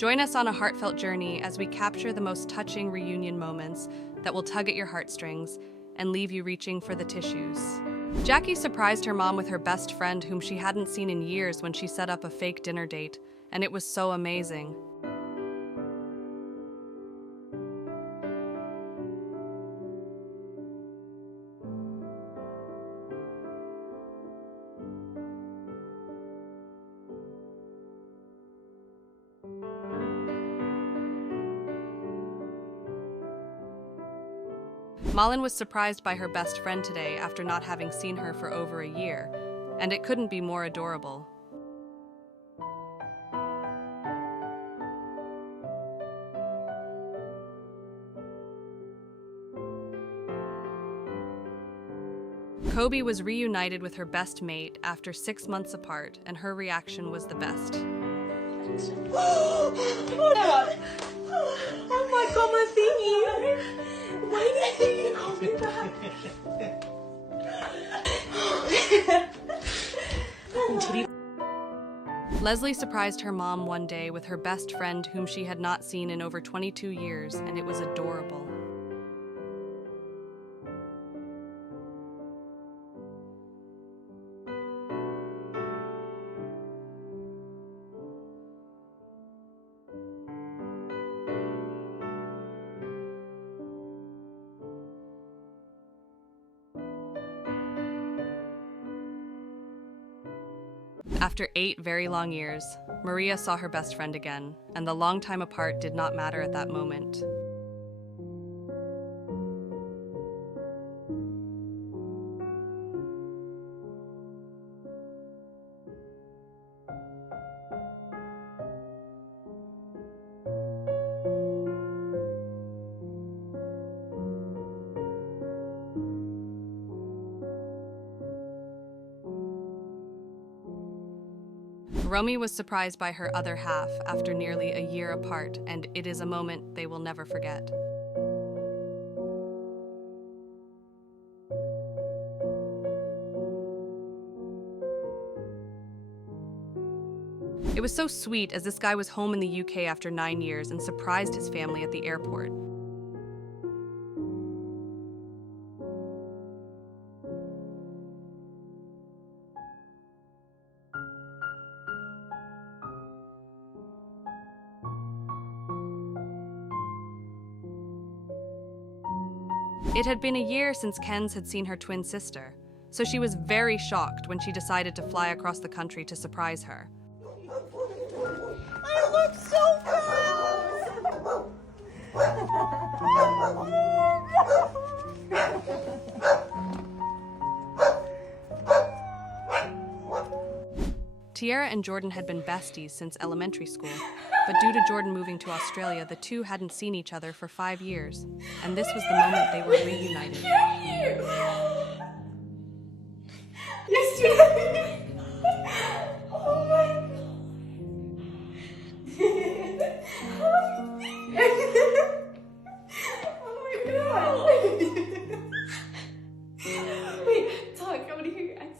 Join us on a heartfelt journey as we capture the most touching reunion moments that will tug at your heartstrings and leave you reaching for the tissues. Jackie surprised her mom with her best friend whom she hadn't seen in years when she set up a fake dinner date, and it was so amazing. Malin was surprised by her best friend today after not having seen her for over a year, and it couldn't be more adorable. Kobe was reunited with her best mate after 6 months apart, and her reaction was the best. Oh my god, my thingy! Why do you think you called me back? Leslie surprised her mom one day with her best friend whom she had not seen in over 22 years, and it was adorable. After 8 very long years, Maria saw her best friend again, and the long time apart did not matter at that moment. Romy was surprised by her other half after nearly a year apart, and it is a moment they will never forget. It was so sweet as this guy was home in the UK after 9 years and surprised his family at the airport. It had been a year since Ken's had seen her twin sister, so she was very shocked when she decided to fly across the country to surprise her. I look so Tiara and Jordan had been besties since elementary school, but due to Jordan moving to Australia, the two hadn't seen each other for 5 years, and this was the moment they were reunited. Oh my god. Wait, talk, I want to hear your accent.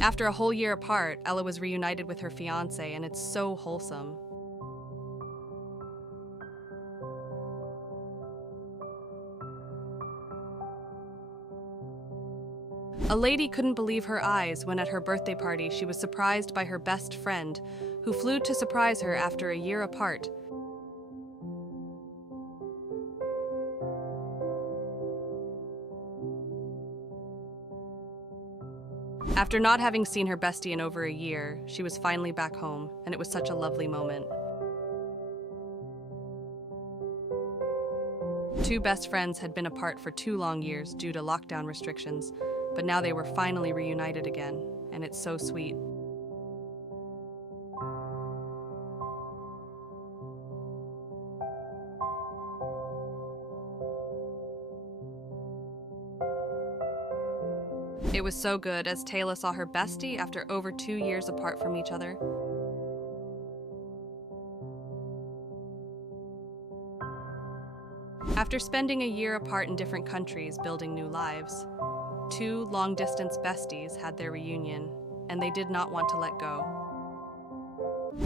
After a whole year apart, Ella was reunited with her fiancé, and it's so wholesome. A lady couldn't believe her eyes when at her birthday party she was surprised by her best friend, who flew to surprise her after a year apart. After not having seen her bestie in over a year, she was finally back home, and it was such a lovely moment. Two best friends had been apart for 2 long years due to lockdown restrictions, but now they were finally reunited again, and it's so sweet. It was so good as Taylor saw her bestie after over 2 years apart from each other. After spending a year apart in different countries building new lives, 2 long-distance besties had their reunion, and they did not want to let go.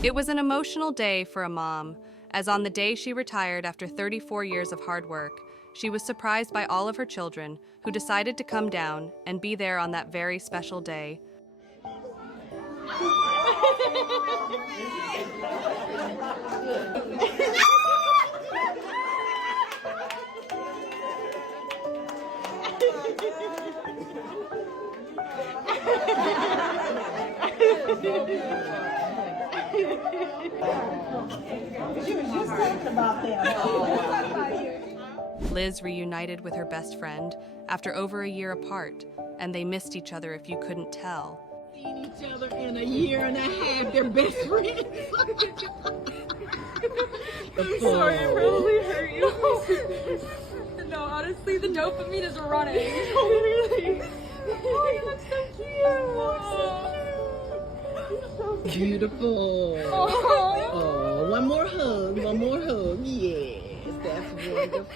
It was an emotional day for a mom, as on the day she retired after 34 years of hard work, she was surprised by all of her children who decided to come down and be there on that very special day. Liz reunited with her best friend after over a year apart, and they missed each other if you couldn't tell. Seen each other in a year and a half. They're best friends. I'm sorry, I probably hurt you. No, honestly, the dopamine is running. Oh, really? Oh, you look so cute. Beautiful. Oh, one more hug. One more hug. Yes, that's wonderful.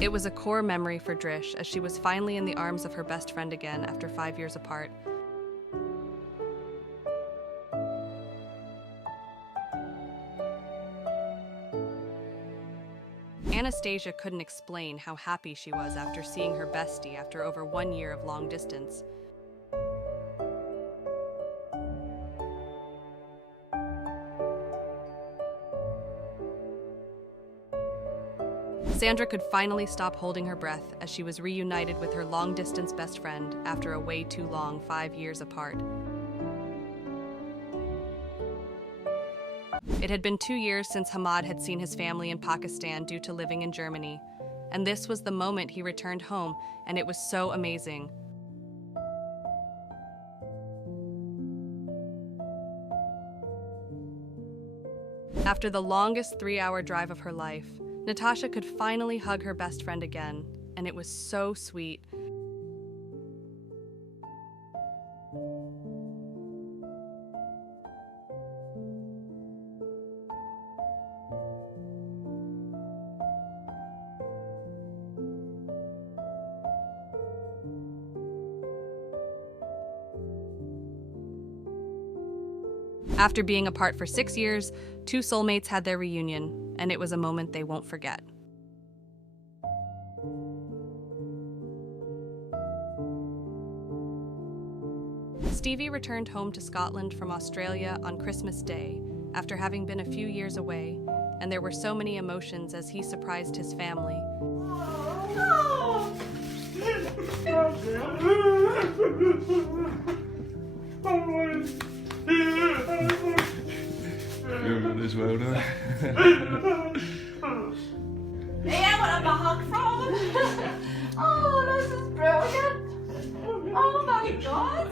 It was a core memory for Drish as she was finally in the arms of her best friend again after 5 years apart. Anastasia couldn't explain how happy she was after seeing her bestie after over 1 year of long distance. Sandra could finally stop holding her breath as she was reunited with her long-distance best friend after a way too long 5 years apart. It had been 2 years since Hamad had seen his family in Pakistan due to living in Germany, and this was the moment he returned home, and it was so amazing. After the longest 3-hour drive of her life, Natasha could finally hug her best friend again, and it was so sweet. After being apart for 6 years, two soulmates had their reunion, and it was a moment they won't forget. Stevie returned home to Scotland from Australia on Christmas Day after having been a few years away, and there were so many emotions as he surprised his family. You're as well now. Yeah, I want a hug from him. Oh, this is brilliant. Oh my God.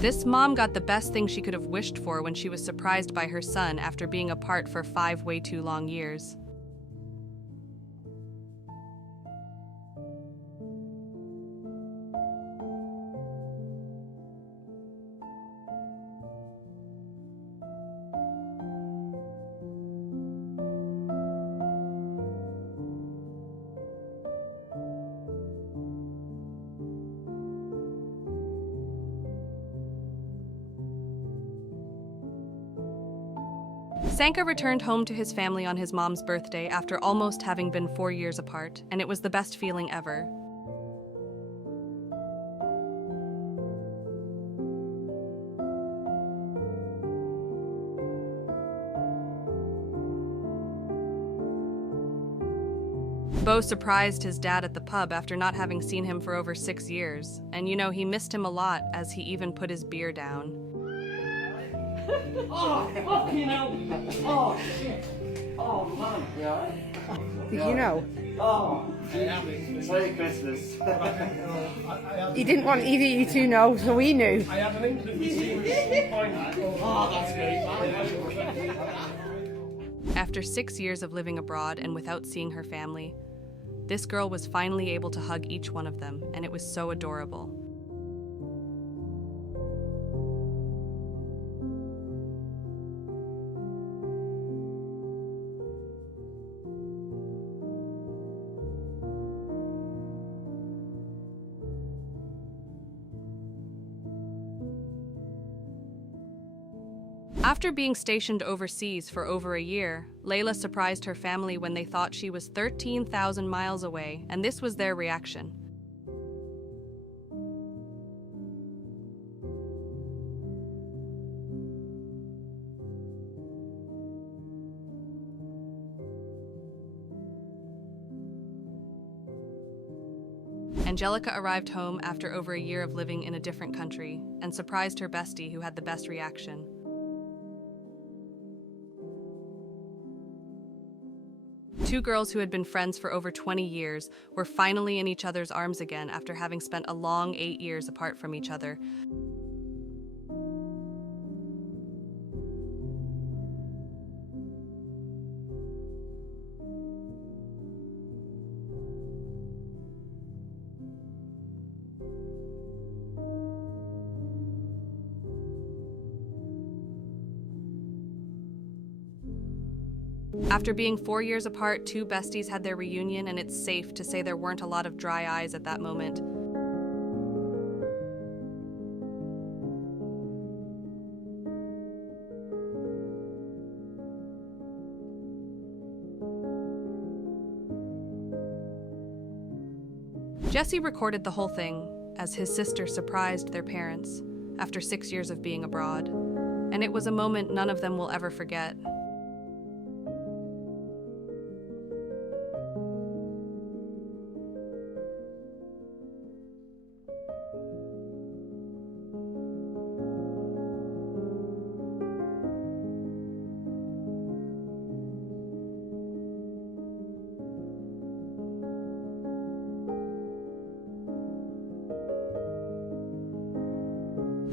This mom got the best thing she could have wished for when she was surprised by her son after being apart for 5 way too long years. Sanka returned home to his family on his mom's birthday after almost having been 4 years apart, and it was the best feeling ever. Bo surprised his dad at the pub after not having seen him for over 6 years, and you know, he missed him a lot as he even put his beer down. Oh, fucking hell. Oh, shit. Oh, man. Yeah. Did you know? Oh, Merry Christmas. He didn't want either of you to know, so we knew. I had an inkling we see you at some point. Oh, that's great. After 6 years of living abroad and without seeing her family, this girl was finally able to hug each one of them, and it was so adorable. After being stationed overseas for over a year, Layla surprised her family when they thought she was 13,000 miles away, and this was their reaction. Angelica arrived home after over a year of living in a different country and surprised her bestie, who had the best reaction. Two girls who had been friends for over 20 years were finally in each other's arms again after having spent a long 8 years apart from each other. After being 4 years apart, two besties had their reunion, and it's safe to say there weren't a lot of dry eyes at that moment. Jesse recorded the whole thing as his sister surprised their parents after 6 years of being abroad, and it was a moment none of them will ever forget.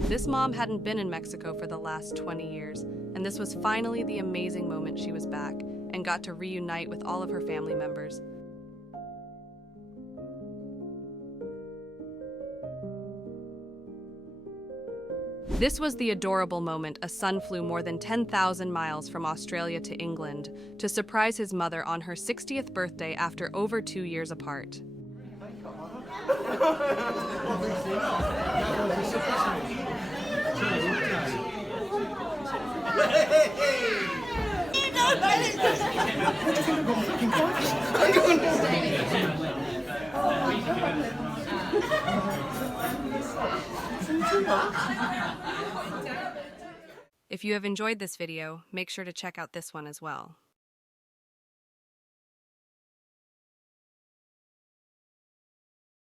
This mom hadn't been in Mexico for the last 20 years, and this was finally the amazing moment she was back and got to reunite with all of her family members. This was the adorable moment a son flew more than 10,000 miles from Australia to England to surprise his mother on her 60th birthday after over 2 years apart. If you have enjoyed this video, make sure to check out this one as well.